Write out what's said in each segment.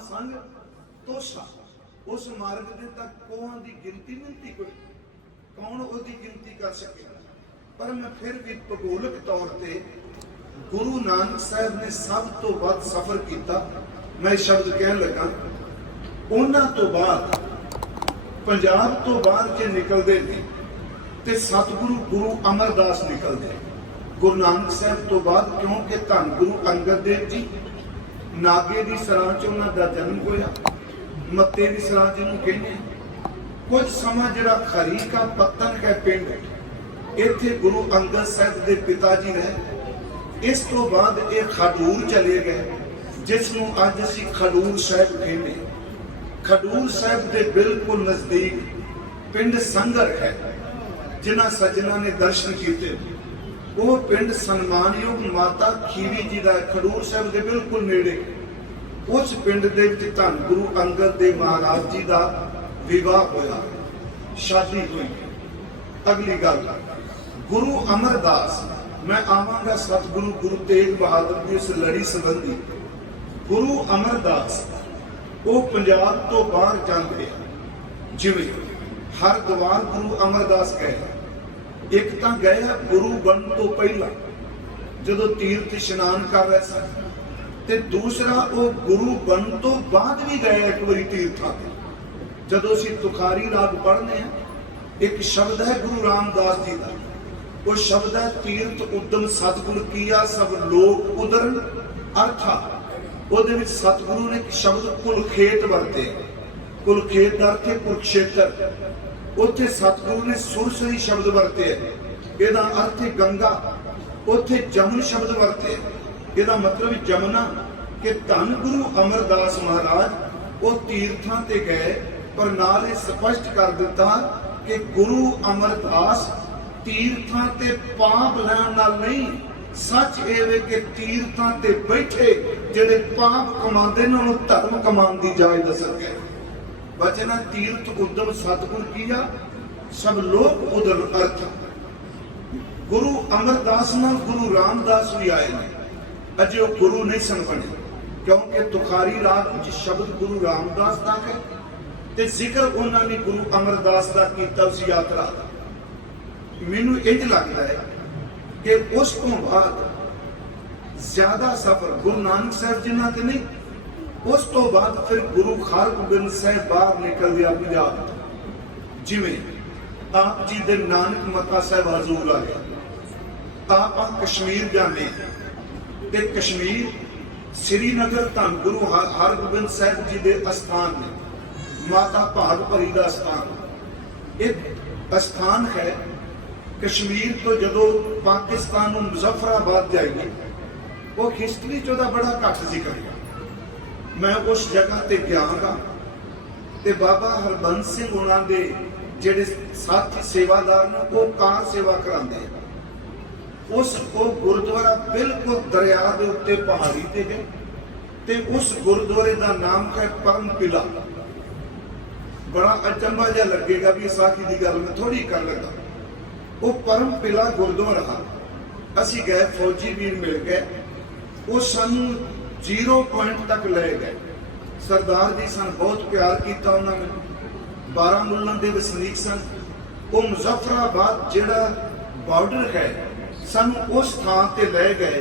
संग तोसा। उस मार्ग दे तक कोहां दी गिनती मिलती कोई कौन उसकी गिनती कर सके। पर मैं फिर भी भूगोलिक तौर पर गुरु नानक साहब ने सब तो वध सफर किया। मैं शब्द कह लगा उन्हां तो बाद पंजाब तो बाहर के निकलते थे ते सतगुरु गुरु अमरदास निकलते गुरु नानक साहब तो बाद, क्योंकि धन गुरु अंगद देव जी नागे की सराह च उन्हां दा जन्म होया, मत्ते की सराह जिन्होंने कहने। कुछ समा जिहड़ा खरी का पत्तन है पिंड, इत्थे गुरु अंगद साहब के पिता जी रहे। इस तो बाद ये खडूर चले गए, जिसनों अज असीं खडूर साहब कहने। खडूर साहब के बिल्कुल नजदीक पिंड संगर है, जिन्हां सज्जना ने दर्शन किए। वो पिंड सन्मानयोग माता खीवी जी का खडूर साहब के बिल्कुल नेड़े। उस पिंड के धन गुरु अंगद देव महाराज जी का विवाह होया, शादी हुई। अगली गल गुरु अमरदास, मैं आवांगा सतगुरु गुरु तेग बहादुर की उस लड़ी संबंधी। गुरु अमरदास वो पंजाब तो बाहर जाते हैं, जिवें हरद्वार गुरु अमरदास गए। एक तो गया गुरु बन तो पहला जो तीर्थ इशनान कर रहे सन, ते दूसरा वो गुरु बन तो बाद भी गए एक बारी तीर्थां ते। जदों असीं तुखारी राग पढ़ने हैं, एक शब्द है गुरु रामदास जी का, वो शब्द है तीर्थ उद्यम सतगुर किया सब लोग उदरन। अर्थात ਉਹਦੇ ਵਿੱਚ सतगुरु ने एक शब्द कुलखेत वरते। कुलखेत का अर्थ है कुरुक्षेत्र। उत्थे सतगुरु ने सुरसरी शब्द वरते, ਇਹਦਾ अर्थ है गंगा। उत्थे जमुन शब्द वरते, ਇਹਦਾ मतलब जमुना। कि धन गुरु अमरदास महाराज वो तीर्थां ते गए, पर नाल स्पष्ट कर दिता कि गुरु अमरदास तीर्थां ते पाप लैण नाल नहीं, सच ये कि तीर्थां ते बैठे जेड़े पाप कमाते ने उन्होंने धर्म कमान की जाच दस गए। बचना तीर्थ उद्यम सतगुर किया सब लोग उदर। अर्थ गुरु अमरदास न गुरु रामदास भी आए हैं, अजे वो गुरु नहीं सन बने, क्योंकि तुखारी राग में शब्द गुरु रामदास का है ते जिक्र उन्होंने गुरु अमरदास का किया उस यात्रा का। मैनू इंज लगता है कि उस तो बाद ज्यादा सफर गुरु नानक साहब जिन्हां ते नहीं, उस तो बाद फिर गुरु हरगोबिंद साहब बाहर निकल गया पंजाब। जिवें आप जी दे नानक मता साहब हजूर आ गया, आप कश्मीर जाने ते कश्मीर श्रीनगर धन गुरु हरगोबिंद साहब जी के अस्थान ने, माता भाग भरी का अस्थान। एक अस्थान है कश्मीर तो जदों पाकिस्तान में मुजफ्फराबाद जाएगी, वो हिस्टरी चो बड़ा घट जिक्र है। मैं उस जगह ते गया हाँ, ते बाबा हरबंस सिंह उन्होंने जेडे साथी सेवादार ने वो कार सेवा कराते हैं। उस गुरुद्वारा बिल्कुल दरिया के उत्ते पहाड़ी ते गए, ते उस गुरुद्वारे का नाम है परम पिला। बड़ा अचंभा जिहा लगेगा भी साखी की गल मैं थोड़ी कर लगा। वो परम पिला गुरुद्वारा असी गए, फौजी वीर मिल गए, वो सानू 0 पॉइंट तक ले गए। सरदार जी सन बहुत प्यार किया उन्होंने, बारामूला के वसनीक सन। वो मुजफ्फराबाद जिहड़ा बॉर्डर है सानू उस थां ते ले गए।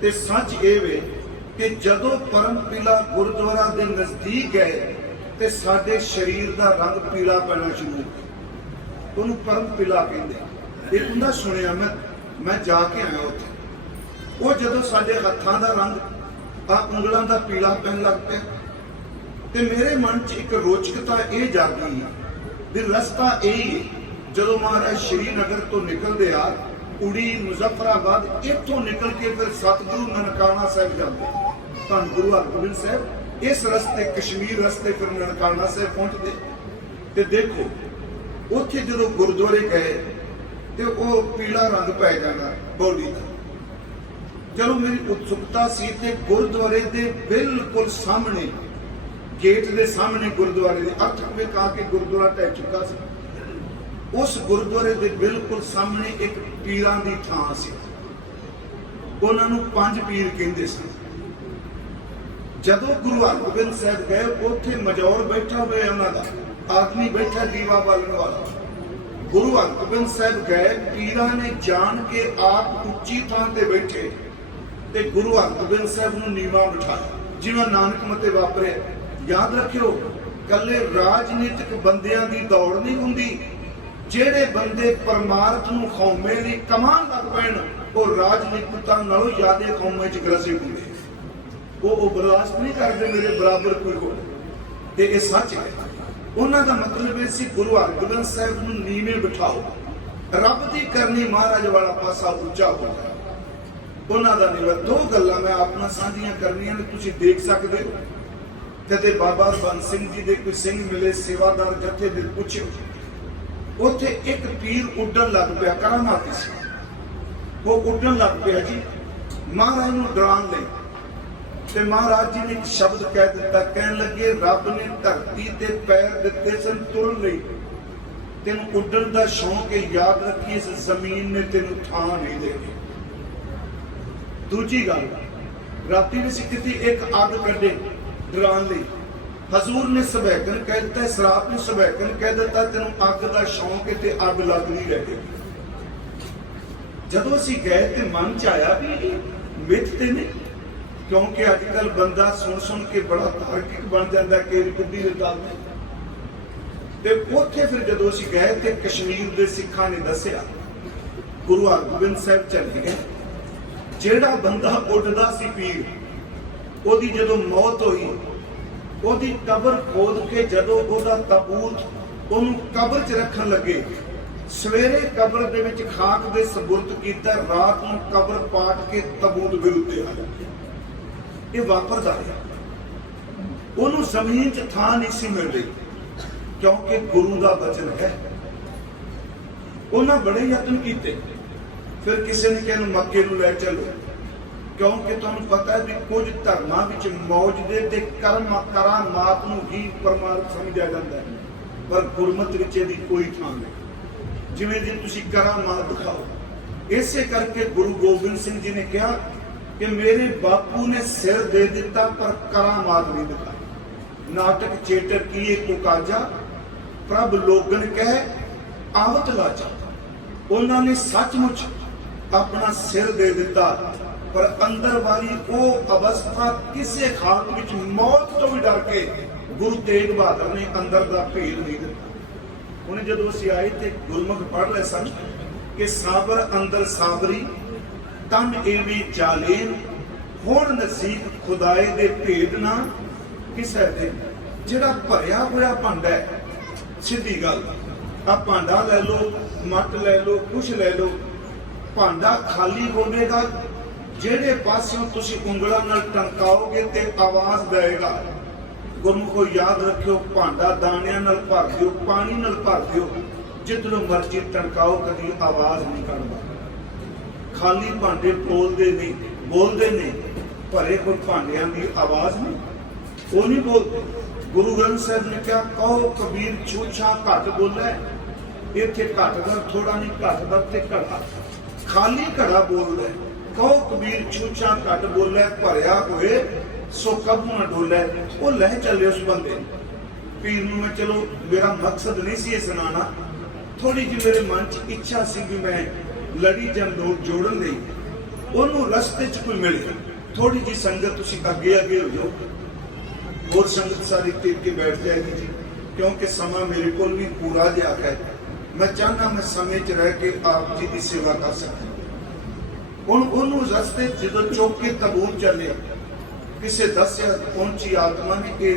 ते सच ये वे कि जदों परम पिला गुरुद्वारा के नजदीक गए ते साडे शरीर का रंग पीला पैना शुरू हो गया। उन्होंने परम पिला कहते। एक उन्हें सुनिया मैं जाके आया उत्थे, वो जदों साडे हत्थां दा रंग उंगलों का पीला पैन लग पिया, ते मेरे मन च एक रोचकता ये जागी भी रस्ता यही है। जदों महाराज श्रीनगर तो निकलते आ उड़ी मुजफ्फराबाद, इत्थों निकल के फिर सतगुरु ननकाना साहब जाते, धन गुरु हरगोबिंद साहब इस रस्ते कश्मीर रस्ते फिर ननकाना साहब पहुंचते। ते देखो उत्थे जदों गुरुद्वारे गए तो वो पीला रंग पै जाना बॉडी का। चलो मेरी उत्सुकता सी ते गुरुद्वारे के बिल्कुल सामने गेट के सामने गुरुद्वारे के अर्थ में कहा कि गुरुद्वारा ढह चुका सी। उस गुरुद्वारे के बिल्कुल सामने एक पीरां दी थां सी। उन्होंने 5 पीर कहते सन। ਜਦੋਂ ਗੁਰੂ ਹਰਗੋਬਿੰਦ ਸਾਹਿਬ ਗਏ, ਉੱਥੇ ਮਜੌਰ ਬੈਠਾ ਹੋਇਆ, ਉਹਨਾਂ ਦਾ ਆਦਮੀ ਬੈਠਾ ਦੀਵਾ ਬਾਲਣ ਵਾਲਾ। ਗੁਰੂ ਹਰਗੋਬਿੰਦ ਸਾਹਿਬ ਗਏ, ਪੀਰਾਂ ਨੇ ਜਾਣ ਕੇ ਆਪ ਉੱਚੀ ਥਾਂ ਤੇ ਬੈਠੇ ਤੇ ਗੁਰੂ ਹਰਗੋਬਿੰਦ ਸਾਹਿਬ ਨੂੰ ਨੀਵਾਂ ਬਿਠਾਇਆ, ਜਿਵੇਂ ਨਾਨਕ ਮਤੇ ਵਾਪਰਿਆ। ਯਾਦ ਰੱਖਿਓ, ਕੱਲੇ ਰਾਜਨੀਤਿਕ ਬੰਦਿਆਂ ਦੀ ਦੌੜ ਨਹੀਂ ਹੁੰਦੀ। ਜਿਹੜੇ ਬੰਦੇ ਪਰਮਾਰਥ ਨੂੰ ਖੌਮੇ ਲਈ ਕਮਾਨ ਲੱਗ ਪੈਣ, ਉਹ ਰਾਜਨੀਤਿਕਾਂ ਨਾਲੋਂ ਜ਼ਿਆਦਾ ਖੌਮੇ ਚ ਗ੍ਰਸਿਤ ਹੁੰਦੇ। ਉਹ ਬਰਦਾਸ਼ਤ ਨਹੀਂ ਕਰਦੇ ਮੇਰੇ ਬਰਾਬਰ ਕੋਈ ਹੋ, ਤੇ ਇਹ ਸੱਚ ਹੈ। ਉਹਨਾਂ ਦਾ ਮਤਲਬ ਇਹ ਸੀ, ਗੁਰੂ ਹਰਗੋਬਿੰਦ ਸਾਹਿਬ ਨੂੰ ਨੀਵੇਂ ਬਿਠਾਓ, ਰੱਬ ਦੀ ਕਰਨੀ ਮਹਾਰਾਜ ਵਾਲਾ ਪਾਸਾ ਉੱਚਾ ਹੋ ਜਾਏ। ਉਹਨਾਂ ਦਾ ਨਿਵਾ ਦੋ ਗੱਲਾਂ ਮੈਂ ਆਪਣਾ ਸਾਂਝੀਆਂ ਕਰਨੀਆਂ ਨੇ, ਤੁਸੀਂ ਦੇਖ ਸਕਦੇ ਹੋ। ਕਦੇ ਬਾਬਾ ਬੰਦ ਸਿੰਘ ਜੀ ਦੇ ਕੋਈ ਸਿੰਘ ਮਿਲੇ, ਸੇਵਾਦਾਰ ਜਥੇ ਦੇ ਪੁੱਛਿਓ, ਉੱਥੇ ਇੱਕ ਪੀਰ ਉੱਡਣ ਲੱਗ ਪਿਆ, ਕਰਾਮਾਤੀ ਸੀ। ਉਹ ਉੱਡਣ ਲੱਗ ਪਿਆ ਜੀ ਮਹਾਰਾਜ ਨੂੰ ਡਰਾਉਣ ਲਈ, ਤੇ ਮਹਾਰਾਜ ਜੀ ਨੇ ਇੱਕ ਸ਼ਬਦ ਕਹਿ ਦਿੱਤਾ, ਕਹਿਣ ਲੱਗੇ, ਰੱਬ ਨੇ ਧਰਤੀ ਤੇ ਪੈਰ ਦਿੱਤੇ ਸਨ ਤੁਰਨ ਲਈ, ਤੈਨੂੰ ਉੱਡਣ ਦਾ ਸ਼ੌਂਕ ਹੈ, ਯਾਦ ਰੱਖੀ ਇਸ ਜ਼ਮੀਨ ਨੇ ਤੈਨੂੰ ਥਾਂ ਨਹੀਂ ਦੇਣੀ। ਦੂਜੀ ਗੱਲ, ਰਾਤੀ ਵੀ ਸੀ ਕਿਤੇ ਇੱਕ ਅੱਗ ਕੱਢੇ ਡਰਾਉਣ ਲਈ, ਹਜ਼ੂਰ ਨੇ ਸਬੈਕਨ ਕਹਿ ਦਿੱਤਾ, ਸਰਾਪ ਨੇ ਸਬੈਕਨ ਕਹਿ ਦਿੱਤਾ, ਤੈਨੂੰ ਅੱਗ ਦਾ ਸ਼ੌਂਕ ਹੈ ਤੇ ਅੱਗ ਲੱਗਦੀ ਰਹੇਗੀ। ਜਦੋਂ ਅਸੀਂ ਗਏ ਤੇ ਮਨ ਚ ਆਇਆ ਵੀ ਇਹ ਮਿੱਥ ਤੇ ਨਹੀਂ, ਕਿਉਂਕਿ ਅੱਜ ਕੱਲ ਬੰਦਾ ਸੁਣ ਕੇ ਬੜਾ ਤਾਰਕਿਕ ਬਣ ਜਾਂਦਾ ਕਿ ਬੁੱਧੀ ਦੇ ਗੱਲ ਤੇ ਉੱਥੇ ਫਿਰ ਜਦੋਂ ਅਸੀਂ ਗਏ ਤੇ ਕਸ਼ਮੀਰ ਦੇ ਸਿੱਖਾਂ ਨੇ ਦੱਸਿਆ, ਗੁਰੂ ਹਰਗੋਬਿੰਦ ਸਾਹਿਬ ਚਲੇ ਗਏ। ਜਿਹੜਾ ਬੰਦਾ ਉੱਡਦਾ ਸੀ ਪੀਰ, ਉਹਦੀ ਜਦੋਂ ਮੌਤ ਹੋਈ, ਉਹਦੀ ਕਬਰ ਖੋਦ ਕੇ ਜਦੋਂ ਉਹਦਾ ਤਾਬੂਤ ਉਹਨੂੰ ਕਬਰ 'ਚ ਰੱਖਣ ਲੱਗੇ, ਸਵੇਰੇ ਕਬਰ ਦੇ ਵਿੱਚ ਖਾਕ ਦੇ ਸਬੁਰਦ ਕੀਤਾ, ਰਾਤ ਨੂੰ ਕਬਰ ਪਾਟ ਕੇ ਤਾਬੂਤ ਦੇ ਉੱਤੇ ਆ। ਇਹ ਵਾਪਰਦਾ ਹੈ। ਉਹਨੂੰ ਜ਼ਮੀਨ 'ਚ ਥਾਂ ਨਹੀਂ ਸੀ ਮਿਲ ਰਹੀ, ਕਿਉਂਕਿ ਗੁਰੂ ਦਾ ਬਚਨ ਹੈ। ਉਹਨਾਂ ਬੜੇ ਯਤਨ ਕੀਤੇ, ਫਿਰ ਕਿਸੇ ਨੇ ਕਿਹਾ ਮੱਕੇ ਨੂੰ ਲੈ ਚੱਲੋ, ਕਿਉਂਕਿ ਤੁਹਾਨੂੰ ਪਤਾ ਹੈ ਵੀ ਕੁਝ ਧਰਮਾਂ ਵਿੱਚ ਮੌਜੂਦੇ ਤੇ ਕਰਾਮਾਤ ਨੂੰ ਹੀ ਪਰਮਾਰਥ ਸਮਝਿਆ ਜਾਂਦਾ ਹੈ, ਪਰ ਗੁਰਮਤਿ ਵਿੱਚ ਇਹਦੀ ਕੋਈ ਥਾਂ ਨਹੀਂ। ਜਿਵੇਂ ਜੇ ਤੁਸੀਂ ਕਰਾਮਾਤ ਦਿਖਾਓ, ਇਸੇ ਕਰਕੇ ਗੁਰੂ ਗੋਬਿੰਦ ਸਿੰਘ ਜੀ ਨੇ ਕਿਹਾ ਕਿ ਮੇਰੇ ਬਾਪੂ ਨੇ ਸਿਰ ਦੇ ਦਿੱਤਾ ਪਰ ਕਰਾਮਾਤ ਨਹੀਂ ਦਿਖਾਈ। ਨਾਟਕ ਚੇਟਰ ਕੀਏ ਕੋ ਕਾਜਾ, ਪ੍ਰਭ ਲੋਗਨ ਕਹਿ ਆਵਤ ਲਾਜਾ। ਉਹਨਾਂ ਨੇ ਸੱਚਮੁੱਚ ਆਪਣਾ ਸਿਰ ਦੇ ਦਿੱਤਾ, ਪਰ ਅੰਦਰ ਵਾਲੀ ਉਹ ਅਵਸਥਾ ਕਿਸੇ ਖਾਕ ਵਿੱਚ ਮੌਤ ਤੋਂ ਵੀ ਡਰ ਕੇ ਗੁਰੂ ਤੇਗ ਬਹਾਦਰ ਨੇ ਅੰਦਰ ਦਾ ਭੇਦ ਨਹੀਂ ਦਿੱਤਾ। ਹੁਣ ਜਦੋਂ ਅਸੀਂ ਆਏ ਤੇ ਗੁਰਮੁਖ ਪੜ੍ਹ ਲਏ ਸਨ ਕਿ ਸਾਬਰ ਅੰਦਰ ਸਾਬਰੀ, ਤਨ ਏਵੇਂ ਚਾਲੇਨ, ਹੁਣ ਨਜ਼ੀਕ ਖੁਦਾਏ ਦੇ ਭੇਦ ਨਾ ਕਿਸੇ ਦੇ। ਜਿਹੜਾ ਭਰਿਆ ਹੋਇਆ ਭਾਂਡਾ ਹੈ, ਸਿੱਧੀ ਗੱਲ, ਆ ਭਾਂਡਾ ਲੈ ਲਓ, ਮੱਟ ਲੈ ਲਓ, ਕੁਛ ਲੈ ਲਓ, ਭਾਂਡਾ ਖਾਲੀ ਹੋਵੇਗਾ, ਜਿਹੜੇ ਪਾਸਿਓਂ ਤੁਸੀਂ ਉਂਗਲਾਂ ਨਾਲ ਟੰਕਾਓਗੇ ਤੇ ਆਵਾਜ਼ ਦੇਵੇਗਾ। ਗੁਰਮੁਖੋ ਯਾਦ ਰੱਖਿਓ, ਭਾਂਡਾ ਦਾਣਿਆਂ ਨਾਲ ਭਰ ਦਿਓ, ਪਾਣੀ ਨਾਲ ਭਰ ਦਿਓ, ਜਿੱਧਰੋਂ ਮਰਜ਼ੀ ਟੰਕਾਓ, ਕਦੀ ਆਵਾਜ਼ ਨਹੀਂ ਕਰਦਾ। ਖਾਲੀ ਭਾਂਡੇ ਬੋਲਦੇ ਨੇ, ਭਰੇ ਹੋਏ ਭਾਂਡਿਆਂ ਦੀ ਆਵਾਜ਼ ਨਹੀਂ, ਉਹ ਨਹੀਂ ਬੋਲਦੇ। ਗੁਰੂ ਗ੍ਰੰਥ ਸਾਹਿਬ ਨੇ ਕਿਹਾ, ਕਹੋ ਕਬੀਰ ਛੂਛਾ ਘੱਟ ਬੋਲੇ, ਇੱਥੇ ਘੱਟ ਦਾ ਥੋੜਾ ਨਹੀਂ, ਘੱਟ ਦਾ ਤੇ ਘੜਾ, ਖਾਲੀ ਘੜਾ ਬੋਲਦਾ। ਕਹੋ ਕਬੀਰ ਛੂਛਾ ਘੱਟ ਬੋਲੇ, ਭਰਿਆ ਹੋਏ ਸੋ ਕਬੂ ਨਾ ਡੋਲੇ। ਉਹ ਲੈ ਚੱਲੇ ਉਸ ਬੰਦੇ ਪੀਰ ਨੂੰ। ਮੈਂ ਚਲੋ ਮੇਰਾ ਮਕਸਦ ਨਹੀਂ ਸੀ ਇਹ ਸੁਣਾਉਣਾ, ਥੋੜੀ ਜਿਹੀ ਮੇਰੇ ਮਨ 'ਚ ਇੱਛਾ ਸੀ ਵੀ ਮੈਂ ਲੜੀ ਜਾਂ ਲੋਕ ਜੋੜਨ ਲਈ ਉਹਨੂੰ ਰਸਤੇ 'ਚ ਕੋਈ ਮਿਲ ਜਾਏ। ਥੋੜੀ ਜਿਹੀ ਸੰਗਤ ਤੁਸੀਂ ਅੱਗੇ ਹੋ ਜਾਓ, ਹੋਰ ਸੰਗਤ ਸਾਰੀ ਟਿਕ ਕੇ ਬੈਠ ਜਾਏਗੀ ਜੀ, ਕਿਉਂਕਿ ਸਮਾਂ ਮੇਰੇ ਕੋਲ ਵੀ ਪੂਰਾ ਜਿਹਾ ਹੈ। ਮੈਂ ਚਾਹੁੰਦਾ ਮੈਂ ਸਮੇਂ 'ਚ ਰਹਿ ਕੇ ਆਪ ਜੀ ਦੀ ਸੇਵਾ ਕਰ ਸਕਾਂ। ਹੁਣ ਉਹਨੂੰ ਰਸਤੇ ਜਦੋਂ ਚੁੱਕ ਕੇ ਤਾਬੂਤ ਚੱਲੇ, ਕਿਸੇ ਦੱਸਿਆ ਪਹੁੰਚੀ ਆਤਮਾ ਨੇ ਕਿ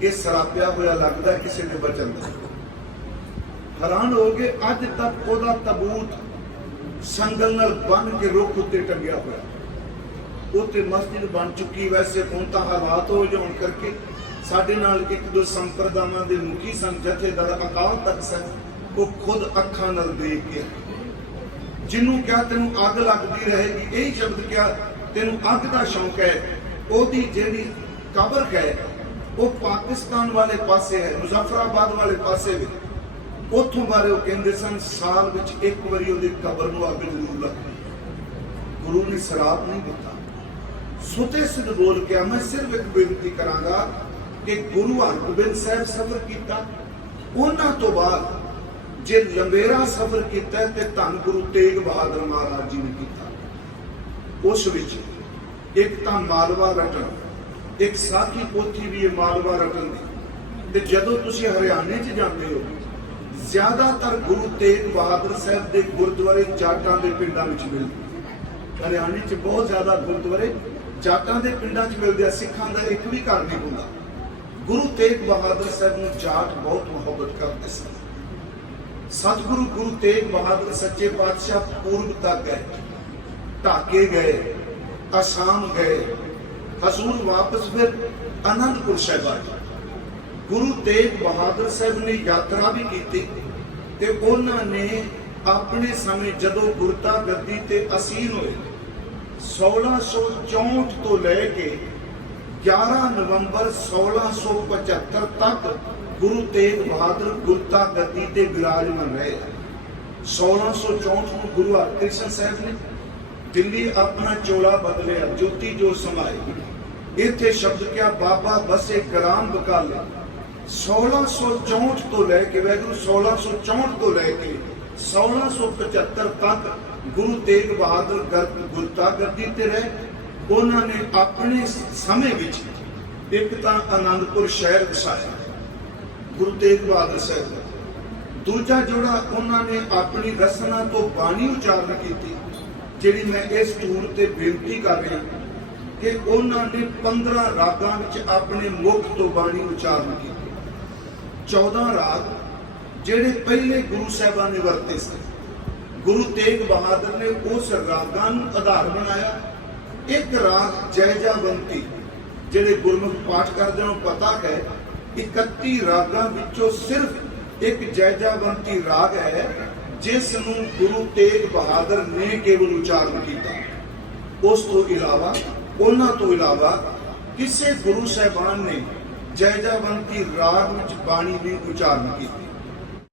ਇਹ ਸਰਾਪਿਆ ਹੋਇਆ ਲੱਗਦਾ ਕਿਸੇ ਨੇ ਬਚਨ ਦਾ। ਹੈਰਾਨ ਹੋ ਗਏ, ਅੱਜ ਤੱਕ ਉਹਦਾ ਤਾਬੂਤ ਸੰਗਲ ਨਾਲ ਬੰਨ ਕੇ ਰੁੱਖ ਉੱਤੇ ਟੰਗਿਆ ਹੋਇਆ। ਉੱਥੇ ਮਸਜਿਦ ਬਣ ਚੁੱਕੀ। ਵੈਸੇ ਹੁਣ ਤਾਂ ਹਾਲਾਤ ਹੋ ਜਾਣ ਕਰਕੇ ਸਾਡੇ ਨਾਲ ਇੱਕ ਦੋ ਸੰਪਰਦਾਵਾਂ ਦੇ ਮੁਖੀ ਸਨ, ਜਥੇਦਾਰ ਅਕਾਲ ਤਖਤ ਸਨ, ਉਹ ਖੁਦ ਅੱਖਾਂ ਨਾਲ ਦੇਖ ਕੇ, ਜਿਹਨੂੰ ਕਿਹਾ ਤੈਨੂੰ ਅੱਗ ਲੱਗਦੀ ਰਹੇਗੀ, ਇਹੀ ਸ਼ਬਦ ਕਿਹਾ, ਤੈਨੂੰ ਅੱਗ ਦਾ ਸ਼ੌਂਕ ਹੈ। ਉਹਦੀ ਜਿਹੜੀ ਕਬਰ ਹੈ ਉਹ ਪਾਕਿਸਤਾਨ ਵਾਲੇ ਪਾਸੇ ਹੈ, ਮੁਜ਼ੱਫਰਾਬਾਦ ਵਾਲੇ ਪਾਸੇ ਵੀ। ਉੱਥੋਂ ਬਾਰੇ ਉਹ ਕਹਿੰਦੇ ਸਨ ਸਾਲ ਵਿੱਚ ਇੱਕ ਵਾਰੀ ਉਹਦੀ ਕਬਰ ਨੂੰ ਅੱਗ ਜ਼ਰੂਰ ਲੱਗਦੀ। ਗੁਰੂ ਨੇ ਸ਼ਰਾਪ ਨਹੀਂ ਦਿੱਤਾ, ਸੁਤੇ ਸਿੱਧ ਬੋਲ ਕੇ ਮੈਂ ਸਿਰਫ ਇੱਕ ਬੇਨਤੀ ਕਰਾਂਗਾ ਕਿ ਗੁਰੂ ਹਰਗੋਬਿੰਦ ਸਾਹਿਬ ਸਫ਼ਰ ਕੀਤਾ, ਉਹਨਾਂ ਤੋਂ ਬਾਅਦ ਜੇ ਲੰਬੇਰਾ ਸਫ਼ਰ ਕੀਤਾ ਤੇ ਧੰਨ ਗੁਰੂ ਤੇਗ ਬਹਾਦਰ ਮਹਾਰਾਜ ਜੀ ਨੇ ਕੀਤਾ। ਉਸ ਵਿੱਚ ਇੱਕ ਤਾਂ ਮਾਲਵਾ ਰਟਨ, ਇੱਕ ਸਾਖੀ ਪੋਥੀ ਵੀ ਹੈ ਮਾਲਵਾ ਰਟਨ ਦੀ। ਤੇ ਜਦੋਂ ਤੁਸੀਂ ਹਰਿਆਣੇ 'ਚ ਜਾਂਦੇ ਹੋ, ਜ਼ਿਆਦਾਤਰ ਗੁਰੂ ਤੇਗ ਬਹਾਦਰ ਸਾਹਿਬ ਦੇ ਗੁਰਦੁਆਰੇ ਜਾਟਾਂ ਦੇ ਪਿੰਡਾਂ ਵਿੱਚ ਮਿਲਦੇ। ਹਰਿਆਣੇ 'ਚ ਬਹੁਤ ਜ਼ਿਆਦਾ ਗੁਰਦੁਆਰੇ ਜਾਟਾਂ ਦੇ ਪਿੰਡਾਂ 'ਚ ਮਿਲਦੇ ਆ, ਸਿੱਖਾਂ ਦਾ ਇੱਕ ਵੀ ਘਰ ਨਹੀਂ ਹੁੰਦਾ। ਗੁਰੂ ਤੇਗ ਬਹਾਦਰ ਸਾਹਿਬ ਨੂੰ ਜਾਟ ਬਹੁਤ ਮੁਹੱਬਤ ਕਰਦੇ ਸਨ। ਸਤਿਗੁਰੂ ਗੁਰੂ ਤੇਗ ਬਹਾਦਰ ਸੱਚੇ ਪਾਤਸ਼ਾਹ ਪੂਰਬ ਤੱਕ ਗਏ, ਢਾਕੇ ਗਏ, ਅਸਾਮ ਗਏ, ਹਜ਼ੂਰ ਵਾਪਸ ਫਿਰ ਅਨੰਦਪੁਰ ਸਾਹਿਬ ਆਏ। ਗੁਰੂ ਤੇਗ ਬਹਾਦਰ ਸਾਹਿਬ ਨੇ ਯਾਤਰਾ ਵੀ ਕੀਤੀ ਤੇ ਉਹਨਾਂ ਨੇ ਆਪਣੇ ਸਮੇਂ ਜਦੋਂ ਗੁਰਤਾ ਗੱਦੀ ਤੇ ਅਸੀਨ ਹੋਏ 1664 ਤੋਂ ਲੈ ਕੇ 11 ਨਵੰਬਰ 1675 ਤੱਕ ਗੁਰੂ ਤੇਗ ਬਹਾਦਰ ਗੁਰਤਾ ਗੱਦੀ ਤੇ ਵਿਰਾਜਮਾਨ ਰਹੇ। 1664 ਨੂੰ ਗੁਰੂ ਹਰਕ੍ਰਿਸ਼ਨ ਸਾਹਿਬ ਨੇ ਦਿੱਲੀ ਆਪਣਾ ਚੋਲਾ ਬਦਲਿਆ, ਜੋਤੀ ਜੋ ਸਮਾਏ, ਇੱਥੇ ਸ਼ਬਦ ਕਿਹਾ ਬਾਬਾ ਬਸੇ ਗ੍ਰਾਮ ਬਕਾਲੇ। 1664 ਤੋਂ ਲੈ ਕੇ ਵੈਗੁਰੂ 1664 ਤੋਂ ਲੈ ਕੇ 1675 ਤੱਕ ਗੁਰੂ ਤੇਗ ਬਹਾਦਰ ਗੁਰਤਾ ਗੱਦੀ ਤੇ ਰਹੇ। ਉਹਨਾਂ ਨੇ ਆਪਣੇ ਸਮੇਂ ਵਿੱਚ ਇੱਕ ਤਾਂ ਆਨੰਦਪੁਰ ਸ਼ਹਿਰ ਵਸਾਇਆ ਗੁਰੂ ਤੇਗ ਬਹਾਦਰ ਸਾਹਿਬ ਦਾ, ਦੂਜਾ ਜੋੜਾ ਉਹਨਾਂ ਨੇ ਆਪਣੀ ਰਸਨਾ ਤੋਂ ਬਾਣੀ ਉਚਾਰਨ ਕੀਤੀ, ਜਿਹੜੀ ਮੈਂ ਇਸ ਟੂਰ ਤੇ ਬੇਨਤੀ ਕਰ ਰਿਹਾ ਕਿ ਉਹਨਾਂ ਨੇ 15 ਰਾਗਾਂ ਵਿੱਚ ਆਪਣੇ ਮੁਖ ਤੋਂ ਬਾਣੀ ਉਚਾਰਨ ਕੀਤੀ। 14 ਰਾਗ ਜਿਹੜੇ ਪਹਿਲੇ ਗੁਰੂ ਸਾਹਿਬਾਨ ਨੇ ਵਰਤੇ ਸਨ, ਗੁਰੂ ਤੇਗ ਬਹਾਦਰ ਨੇ ਉਸ ਰਾਗਾਂ ਨੂੰ ਆਧਾਰ ਬਣਾਇਆ। ਇੱਕ ਰਾਗ ਜੈਜਾਵੰਤੀ, ਜਿਹੜੇ ਗੁਰਮੁਖ ਪਾਠ ਕਰਦੇ ਨੂੰ ਪਤਾ ਹੈ 31 ਰਾਗਾਂ ਵਿੱਚੋਂ ਸਿਰਫ ਇੱਕ ਜੈਜਾਵੰਤੀ ਰਾਗ ਹੈ ਜਿਸ ਨੂੰ ਗੁਰੂ ਤੇਗ ਬਹਾਦਰ ਨੇ ਕੇਵਲ ਉਚਾਰਨ ਕੀਤਾ। ਉਸ ਤੋਂ ਇਲਾਵਾ ਉਹਨਾਂ ਤੋਂ ਇਲਾਵਾ ਕਿਸੇ ਗੁਰੂ ਸਾਹਿਬਾਨ ਨੇ ਜੈਜਾਵੰਤੀ ਰਾਗ ਵਿੱਚ ਬਾਣੀ ਦੀ ਉਚਾਰਨ ਕੀਤੀ।